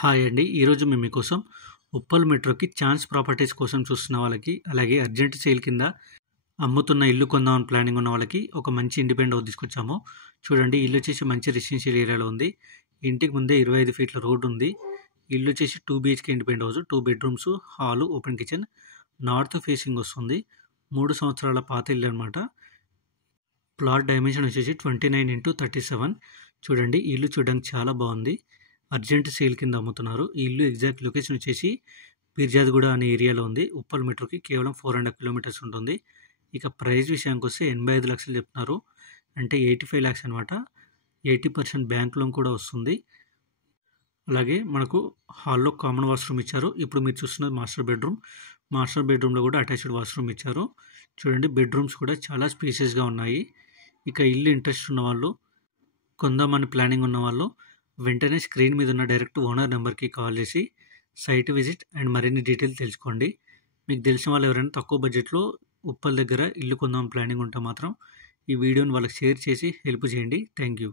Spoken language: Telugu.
హాయ్ అండి. ఈరోజు మేము మీకోసం ఉప్పల్ మెట్రోకి ఛాన్స్ ప్రాపర్టీస్ కోసం చూస్తున్న వాళ్ళకి, అలాగే అర్జెంట్ సేల్ కింద అమ్ముతున్న ఇల్లు కొందామని ప్లానింగ్ ఉన్న వాళ్ళకి ఒక మంచి ఇండిపెండెంట్ హౌస్ తీసుకొచ్చాము. చూడండి, ఇల్లు వచ్చేసి మంచి రెసిడెన్షియల్ ఏరియాలో ఉంది. ఇంటికి ముందే 25 ఫీట్ల రోడ్ ఉంది. ఇల్లు వచ్చేసి 2 BHK independent house, 2 bedrooms, hall, open kitchen, north facing వస్తుంది. 3 సంవత్సరాల పాత ఇల్లు అనమాట. ప్లాట్ డైమెన్షన్ వచ్చేసి 29x37. చూడండి, ఇల్లు చూడడానికి చాలా బాగుంది. అర్జెంట్ సేల్ కింద అమ్ముతున్నారు. ఈ ఇల్లు ఎగ్జాక్ట్ లొకేషన్ వచ్చేసి పీర్జాద్గూడ అనే ఏరియాలో ఉంది. ఉప్పల్ మెట్రోకి కేవలం 4.5 కిలోమీటర్స్ ఉంటుంది. ఇక ప్రైస్ విషయానికి వస్తే 85 లక్షలు చెప్తున్నారు, అంటే 85 lakhs అనమాట. 80% బ్యాంక్ లోన్ కూడా వస్తుంది. అలాగే మనకు హాల్లో కామన్ వాష్రూమ్ ఇచ్చారు. ఇప్పుడు మీరు చూస్తున్నది మాస్టర్ బెడ్రూమ్. మాస్టర్ బెడ్రూమ్లో కూడా అటాచ్డ్ వాష్రూమ్ ఇచ్చారు. చూడండి, బెడ్రూమ్స్ కూడా చాలా స్పేసియస్గా ఉన్నాయి. ఇక ఇల్లు ఇంట్రెస్ట్ ఉన్న వాళ్ళు, కొందామని ప్లానింగ్ ఉన్న వాళ్ళు వెంటనే స్క్రీన్ మీద ఉన్న డైరెక్ట్ ఓనర్ నెంబర్కి కాల్ చేసి సైట్ విజిట్ అండ్ మరిన్ని డీటెయిల్స్ తెలుసుకోండి. మీకు తెలిసిన వాళ్ళు ఎవరైనా తక్కువ బడ్జెట్లో ఉప్పల్ దగ్గర ఇల్లు కొందామని ప్లానింగ్ ఉంటే మాత్రం ఈ వీడియోని వాళ్ళకి షేర్ చేసి హెల్ప్ చేయండి. Thank you.